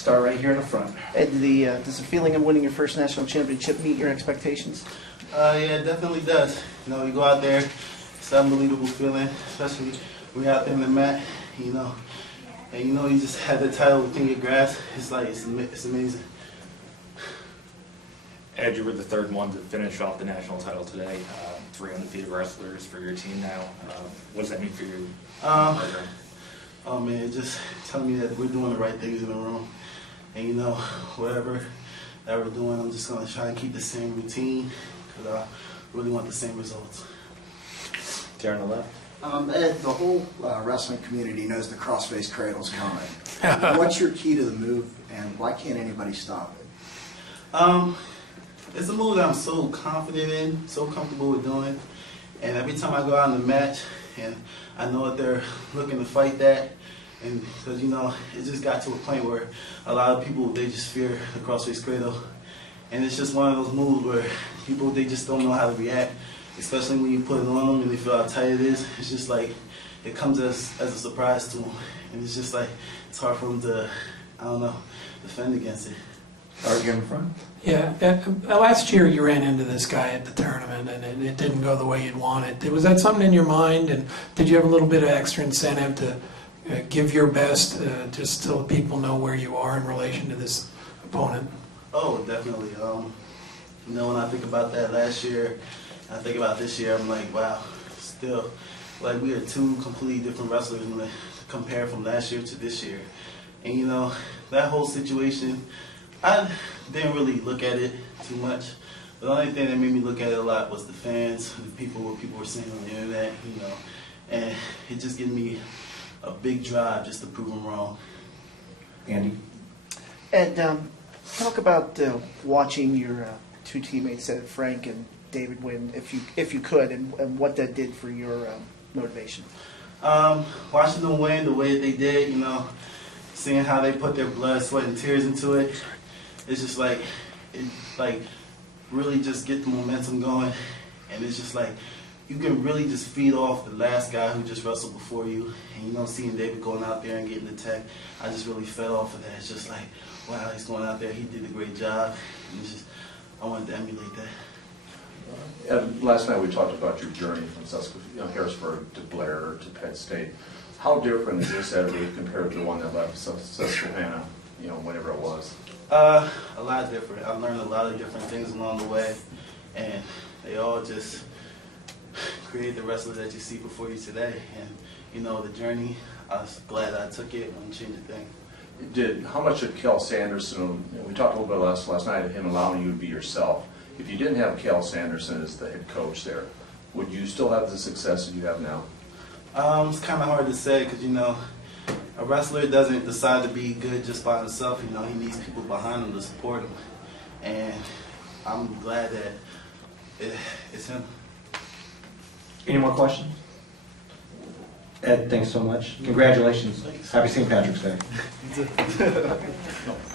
start right here in the front. Ed, does the feeling of winning your first national championship meet your expectations? Yeah, it definitely does. You know, you go out there, it's an unbelievable feeling, especially when you're out there in the mat, you know, and you know you just had the title within your grasp. It's like, it's amazing. Ed, you were the third one to finish off the national title today. 3 undefeated wrestlers for your team now. What does that mean for you? Oh man, just telling me that we're doing the right things in the room. And you know, whatever that we're doing, I'm just going to try and keep the same routine because I really want the same results. Darren on the left. Ed, the whole wrestling community knows the crossface cradle's coming. What's your key to the move, and why can't anybody stop it? It's a move that I'm so confident in, so comfortable with doing. And every time I go out in the match, and I know that they're looking to fight that, and because, you know, it just got to a point where a lot of people, they just fear the crossface cradle. And it's just one of those moves where people, they just don't know how to react, especially when you put it on them and they feel how tight it is. It's just like, it comes as a surprise to them. And it's just like, it's hard for them to, I don't know, defend against it. Start here in front. Yeah, last year you ran into this guy at the tournament and it didn't go the way you'd wanted. Was that something in your mind, and did you have a little bit of extra incentive to give your best just so people know where you are in relation to this opponent? Oh, definitely. You know, when I think about that last year, I think about this year, I'm like, wow, still, like we are two completely different wrestlers when I compare from last year to this year. And you know, that whole situation, I didn't really look at it too much. The only thing that made me look at it a lot was the fans, the people, what people were saying on the internet, you know, and it just gave me a big drive just to prove them wrong. Andy. Ed, talk about watching your two teammates, Frank and David, win, if you could, and what that did for your motivation. Watching them win the way that they did, you know, seeing how they put their blood, sweat, and tears into it, it's just like, really just get the momentum going, and it's just like, you can really just feed off the last guy who just wrestled before you, and you know, seeing David going out there and getting the tech, I just really fed off of that. It's just like, wow, he's going out there, he did a great job, and it's just, I wanted to emulate that. Ed, last night we talked about your journey from Harrisburg to Blair to Penn State. How different is this Ed compared to the one that left Susquehanna, you know, whenever it was? A lot different. I've learned a lot of different things along the way, and they all just create the wrestler that you see before you today. And you know, the journey, I was glad I took it and changed a thing. How much did Kel Sanderson, we talked a little bit last night of him allowing you to be yourself. If you didn't have Kel Sanderson as the head coach there, would you still have the success that you have now? It's kind of hard to say because, you know, a wrestler doesn't decide to be good just by himself. You know, he needs people behind him to support him. And I'm glad that it's him. Any more questions? Ed, thanks so much. Congratulations. Thanks. Happy St. Patrick's Day.